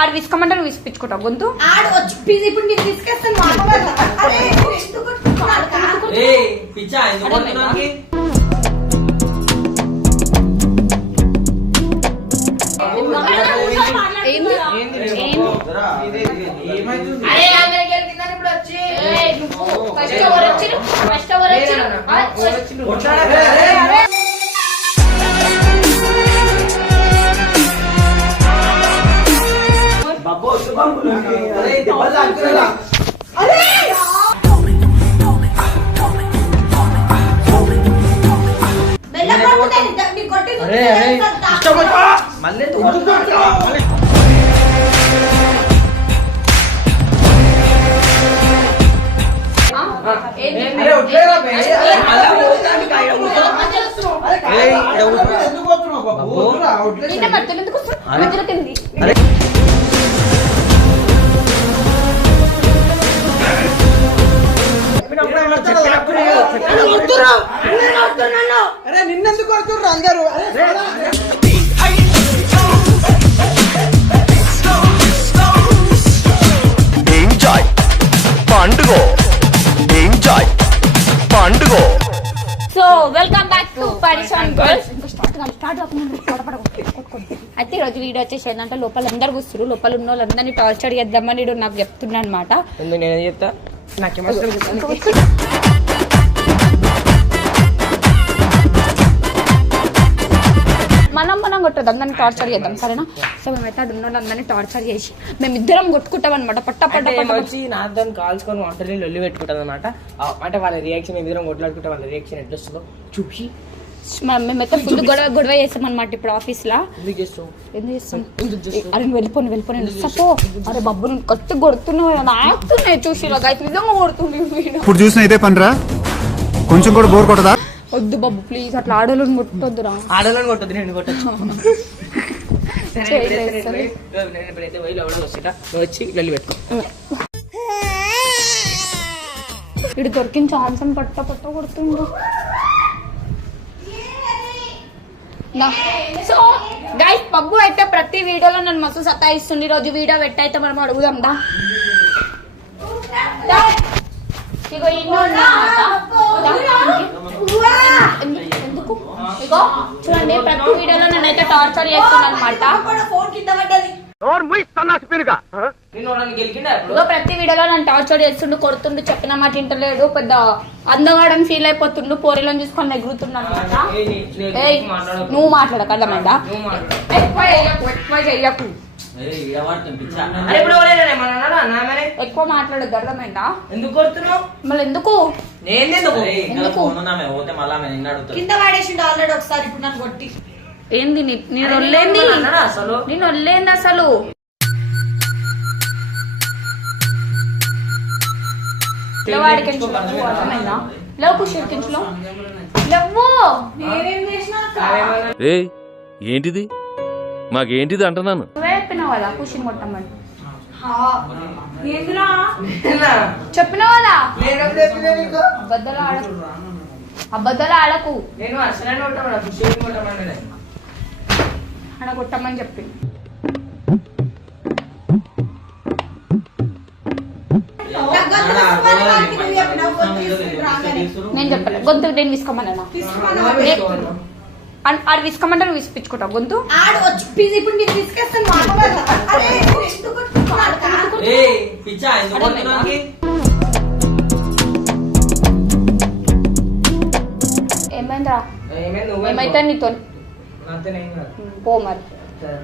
ఆడు విసుకమంటే నువ్వు విసిపించుకుంటావు గొంతు ఇప్పుడు నేను ఎందుకు కొట్టుకున్నాడు కా? కూర్చో. ఎందుకు పోతున్నావు బాబు? ఎందుకు వస్తున్నావు? అయితే ఈరోజు వీడియో వచ్చేసి ఏంటంటే లోపల అందరు కూర్చురు లోపల ఉన్న వాళ్ళందరినీ టార్చర్ చేద్దామని నాకు చెప్తున్నా అనమాట నేనేం చెప్తా? నాకేమో మనం మనం కొట్టదు అందరిని టార్చర్ చేద్దాం సరేనా? సో మేమైతే అక్కడ ఉన్న వాళ్ళందరినీ టార్చర్ చేసి మేమిద్దరం కొట్టుకుంటాం అనమాట పట్ట పట్ట వచ్చి నాతో కాల్చుకొని వంటని లొల్లి పెట్టుకుంటాను అనమాట అంటే వాళ్ళ రియాక్షన్ ఎదురు కొట్లాడుకుంటే వాళ్ళ రియాక్షన్ ఎట్లా వస్తుందో చూసి మేమైతే ఫుల్ గొడవ గొడవ చేస్తాం అనమాట ఇప్పుడు ఆఫీస్ లా ఎందుకు చేస్తాం? అరే వెళ్ళిపోను వెళ్ళిపోను సపో. అరే బబ్బు నువ్వు కత్తి కొడుతున్నావు నాకుతున్నాయి చూసి అయితే నిజంగా కొడుతుంది. ఇప్పుడు చూసిన ఇదే పనిరా? కొంచెం కూడా బోర్ కొట్టదా? వద్దు బాబు ప్లీజ్ అట్లా ఆడోళ్ళని ముట్టొద్దురా ఆడలను కొట్టదు నేను కొట్టచ్చు. ఇప్పుడైతే వచ్చి లొల్లి పెట్టుకో. ఇడు దొరికిన ఛాన్స్ అని పట్ట పట్ట కొడుతుండు. సో గైస్ పబ్బు అయితే ప్రతి వీడియోలో నన్ను మస్తు సతాయిస్తుంది ఈ రోజు వీడియో పెట్టయితే మనం అడుగుదాం దా. ఇగో ఇన్ని ఎందుకు? ఇగో చూడండి ప్రతి వీడియోలో నన్నైతే టార్చర్ చేస్తుంది అనమాట ప్రతి వీడియోలో నన్ను టార్చర్ చేస్తుండు కొడుతుండు చెప్పిన మాట వింటలేడు పెద్ద అందగాడని ఫీల్ అయిపోతుండు పోరీలను చూసుకొని ఎగురుతున్నాడు అనమాట. ఏయ్, నీ- నీ- ఏయ్, మాట్లాడకు. నువ్వు మాట్లాడక అర్థమైందా. ఎక్కువ చెయ్యకు మాట్లాడద్దు అర్థమైందా? ఎందుకు కొడుతున్నావు? మళ్ళీ ఎందుకు? నేను ఎందుకు? ఎందుకు కింద పడేసిండు ఆల్రెడీ ఒకసారి ఇప్పుడు నన్ను కొట్టి. ఏంది నేను అన్నాడా అసలు? నేను ఒళ్ళేంది అసలు. ఏంటిది? మాకేంటిది అంటున్నాను? నువ్వే చెప్పినావు కదా కొట్టమని? కదా? అబద్ధాలు ఆడకు. అబద్ధాలు ఆడకు. నేను అసలే కొట్టమన్నా ఖుషి కొట్టమన్నా ఆడ కొట్టమని చెప్పి దగ్గర సుమారు వారికి నువ్వు చెప్పినావు, ఫోన్ తీసుకుని రాగానే. నేను చెప్పలే గొంతు నేను విసుకోమన్నా. ఆడు విసుకోమంటే నువ్వు విసిపించుకుంటావు గొంతు? ఇప్పుడు ఏమైంది ఏమైతే నీతో. పో మరి. సరే,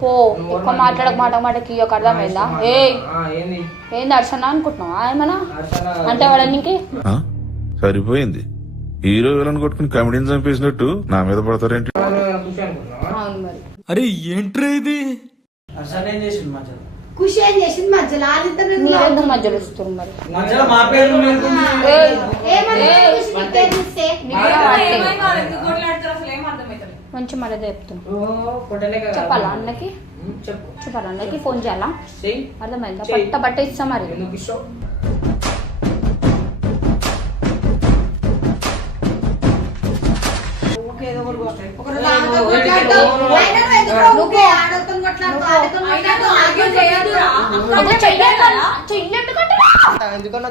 పో నా- మాట్లాడక మాట మాటకి ఇయ్యక అర్థమైందా? ఏ ఆ, ఏంది? ఏంది అర్చన అనుకుంటున్నావా ఏమన్నా అంటే వాడు నీకు ఆ? సరిపోయింది. హీరో విలన్ కొట్టుకుని కమెడీని చంపేసినట్టు నా మీద పడతారేంటి? అరే ఏంట్రా ఇది? ఖుషి ఏం చేసింది మధ్యలో? మీరెందుకు మధ్యలో మరి? మధ్యలో మా పేరు మంచి అలా చెప్తున్నాం. చెప్పాలా అన్నకి? చెప్పాలా అన్నకి? ఫోన్ చేయాలా? అర్థమైందా? బట్ట బట్ట ఇస్తా మరి. ఎందుకన్నా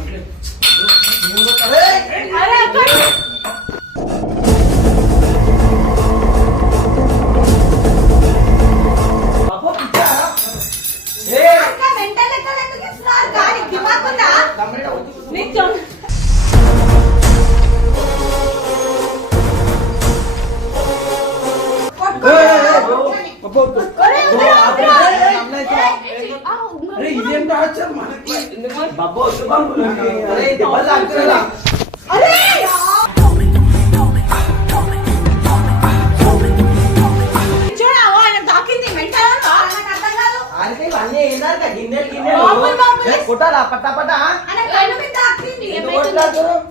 અરે ¿Qué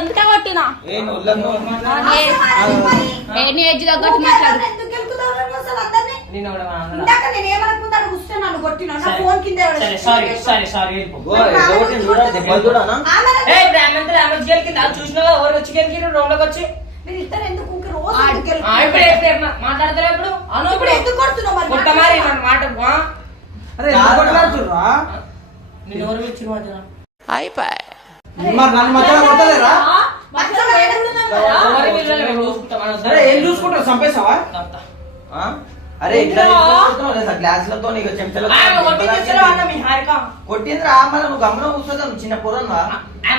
అంతా కొట్టినా. ఎన్ని ఏజ్ తగ్గట్టు వచ్చి వచ్చి మాట్లాడతారు ఎందుకు అయిపోయి. మరి నన్ను మధ్యలో కొట్టలేరా? సరే ఏం అరే ఇట్లా గ్లాసులతో కొట్టిందిరా మళ్ళీ నువ్వు గమనం కూర్చోదా చిన్న పూర్వంగా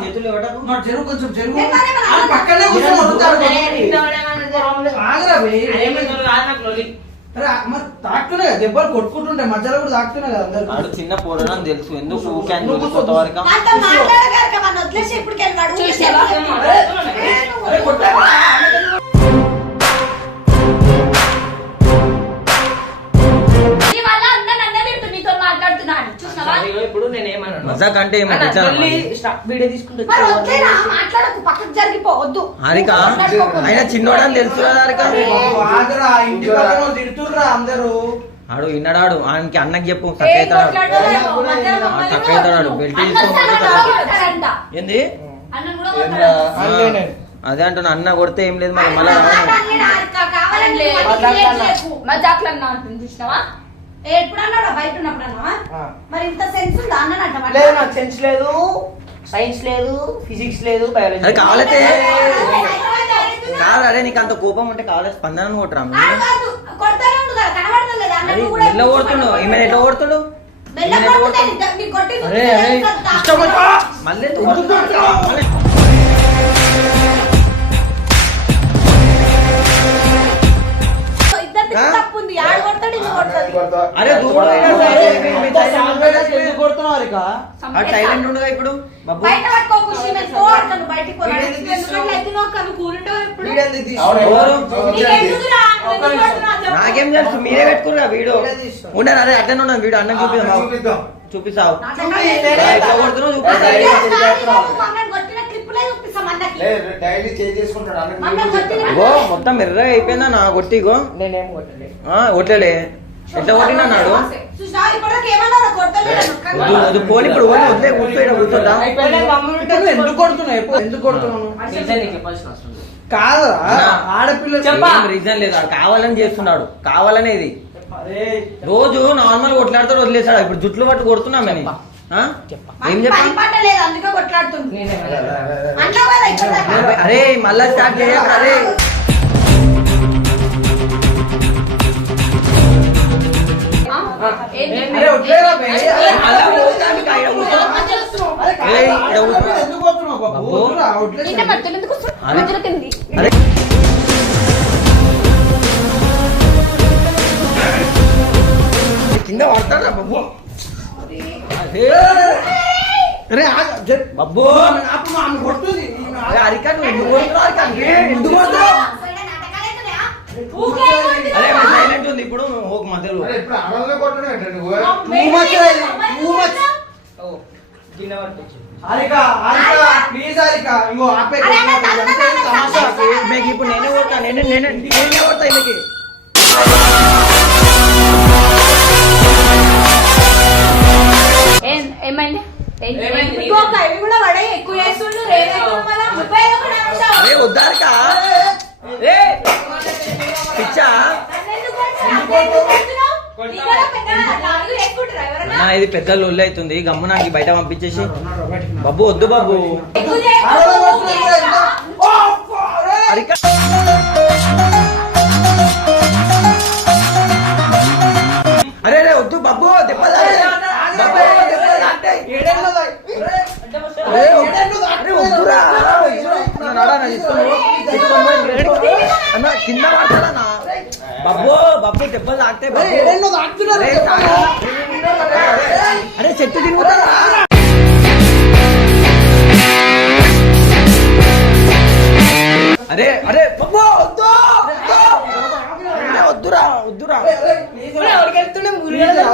చేతులు దెబ్బలు కొట్టుకుంటుంటే మధ్యలో కూడా తాకుతున్నా కదా అందరు. చిన్న పోరడం తెలుసు ఎందుకు ఊకాన్ అంటే వీడియో తీసుకుంటే హారిక ఆయన చిన్నోడని తెలుసు హారిక? అందరూ. ఆడు విన్నాడాడు ఆయనకి అన్నకి చెప్పు తక్కువ తక్కువ బెల్ట్ తీసుకొని ఏంది? అదే అంటున్నా అన్న కొడితే ఏం లేదు మరి మళ్ళా ఎప్పుడు అన్నాడు బయట ఉన్నప్పుడు అన్నావా. మరి ఇంత సెన్స్ ఉందా? అన్నట్ట లేదు నాకు సెన్స్ లేదు. సైన్స్ లేదు ఫిజిక్స్ లేదు బయాలజీ కాదు అరే నీకు అంత కోపం ఉంటే కావాలి స్పందన కొట్టరా ఎట్లా కొడుతుండు? ఈమె ఎట్లా కొడుతుండు? మెల్ల అరే సైలెంట్ ఉండగా ఇప్పుడు? బాబు. బయట పట్టుకో ఖుషి నేను పో అంటాను బయటికి పో. నాకేం తెలుసు? మీరే పెట్టుకున్నా వీడియో. ఉండను అరే అట్లనే ఉన్నాను వీడియో అన్నం చూపిద్దాం. చూపిస్తావు. మొత్తం ఎర్రగా అయిపోయిందా నా కొట్టి ఇగో? నేనేం కొట్టలే. ఆ, కొట్టలే. ఎట్లా కొట్టినాడు. వద్దు వద్దు పోనీ ఇప్పుడు కూర్చోయిన. అంటే నువ్వు ఎందుకు కొడుతున్నావు? ఎప్పుడు ఎందుకు లేదు. కాదు. ఏం రీజన్ లేదు కావాలని చేస్తున్నాడు కావాలనే ఇది అరే రోజు నార్మల్ కొట్లాడుతాడు వదిలేసాడు ఇప్పుడు జుట్లు పట్టు కొడుతున్నాం ఇప్పటిదాకా. అరే మళ్ళా స్టార్ట్ చేయాలి అరే. మధ్యలో కింది పడతాడా బాబు? అరే, బాబు. కొడుతుంది. ఈమె ఆగు. అరే, హరిక నువ్వు ఎందుకు కొడుతున్నావు హరిక? ఎందుకు కొడుతున్నావు? అరే సైలెంట్ ఉంది. ఇప్పుడు ఒక మధ్యలో. ఇప్పుడు అడవుల్లో ఆపే తమాషా? మీకు ఇప్పుడు నేనే కొడతా నేనే నేనే నేనే కొడతా ఈమెకి. ఏం- ఏమైంది? ఏం- ఏమైంది? ఇంకొక ఇవి కూడా పడే ఎక్కువ రేపు ముప్పై వద్దారిక పిచ్చా? ఇది పెద్ద లొల్లి అవుతుంది. గమ్ము నాకు బయట పంపించేసి. బాబు వద్దు బాబు. అరే. వద్దు బాబు దెబ్బ కింద పడతాడన్నా బాబు బాబు దెబ్బలు తాకితే అరే, చెట్టు తిరుగుతారా అరే అరే బాబు వద్దు వద్దురా వద్దురా ఇప్పుడు ఎవరికి వెళ్తుండే మురిగా అరే,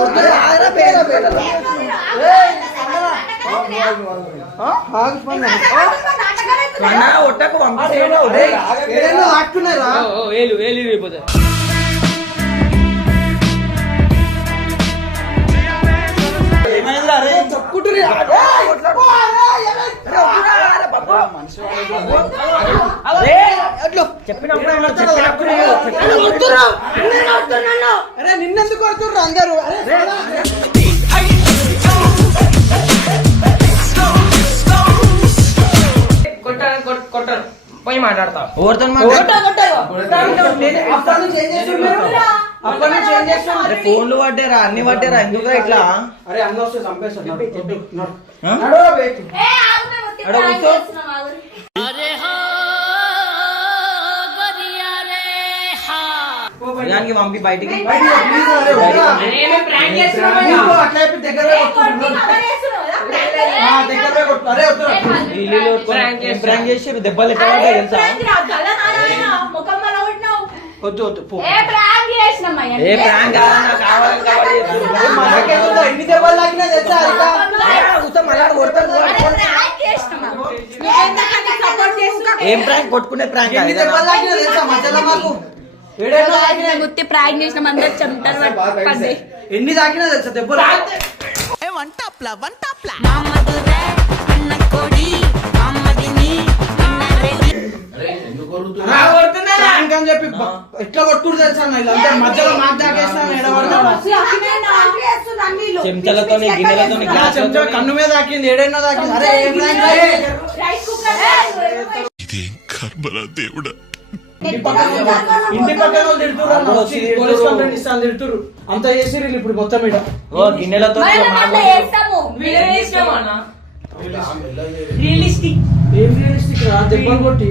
చెప్పినప్పుడు అరే నిన్నెందుకు కొడుతుర్రు అందరూ? అరే, కొట్టాను కొట్- కొట్టాను పోయి మాట్లాడతా ఎవరితో నేనే అప్పటి నుంచి ఏం ఫోన్లు పడ్డారా? అన్ని పడ్డారా? ఎందుకు ఇట్లా? అరే అన్న వస్తే. దానికి పంపి బయటికి. దెబ్బలు పడ్డాయి తెలుసా. వద్దు వద్దు పో. ఏ ప్రాంక్ కావాలి ఎన్ని దెబ్బలు తాకినా తెలుసా? ఇక? కూర్చో మళ్ళా కొడతాను అరే, prank చేసినామా? ఏం ప్రాంక్? కొట్టుకునే ప్రాంక్ ఎన్ని దెబ్బలు తాకినా తెలుసా మధ్యలో మాకు? ఏడేళ్ళు తాకినాయి. గుత్తి ప్రాంక్ చేసినాం అందరు చెమటలు పట్- పడ్డాయి ఎన్ని తాకినా తెలుసా దెబ్బలు? ప్రాంక్ అని చెప్పి ఎట్లా కొట్టుడు తెలుసా అన్న వీళ్ళందరూ మధ్యలో ఎడబడతాడు చెంచాలతో గిన్నెలతో చెంచా కన్ను మీద తాకింది ఏడైనా తాకింది. అరే కర్మరా దేవుడా? ఇంటి పక్కన వాళ్ళు- పోలీస్ కంప్లైంట్ ఇస్తాను తిడుతుర్రు అంత చేసి వీళ్ళు ఇప్పుడు మొత్తం ఓ గిన్నెలతో ఏం రియలిస్టిక్ రా? దెబ్బలు కొట్టి